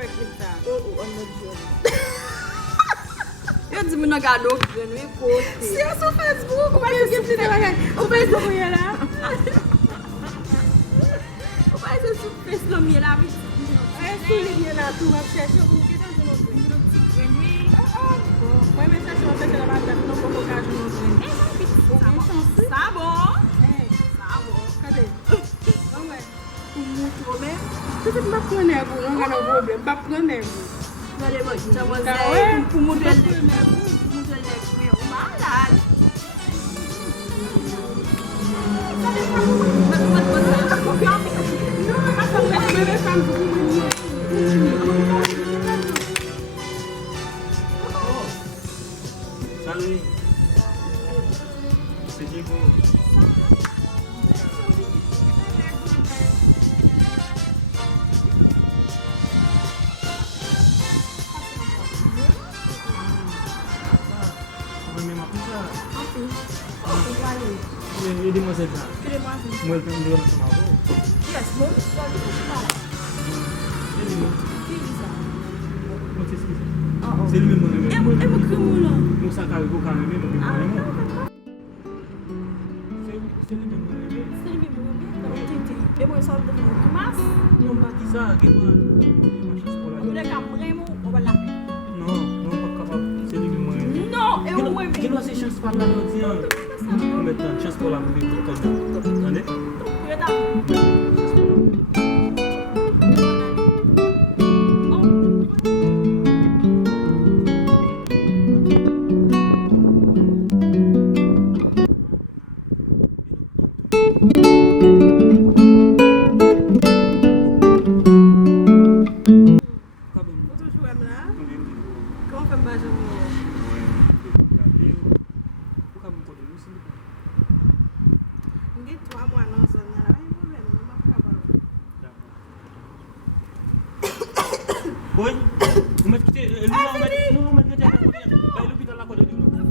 ouais, clip ça. Oh, on notre journée. Yo dis moun nan gado kren, we poste. Si on sur Facebook, on va essayer de faire on va essayer là. On va essayer sur Facebook là, oui. Souligner là, tout va chercher ou qui dans nos moi, mais ça, je vais faire la bataille, non, pour qu'on cache nos Ça bon. Cadê? Vamos muito bem. Você tem uma planeja, não ganha o problema, uma planeja. Olha, mãe, já vou Tá, dizer, com muito é? Salut. C'est Diego. Ini masa dah. Mula kan dua sama aku. Yes, mau soal itu semua. Ini macam sih. Oh. Sini memang. Emang kemula. Musa kau kami memang memang. Sini memang. Sini memang. Kalau jadi, emang soal itu kemas. Não batiza, gimana? Sekolah. Udah kamu remo, obalah. No, no capaz. Sini memang. No, eu não vou Quem não chance para lá no dia? Metan chance para lá no dia. Ande? Eu tava. Oi? Mas kita, não, mas kita nak kau dia. Baik lu kita lah kau dia dulu.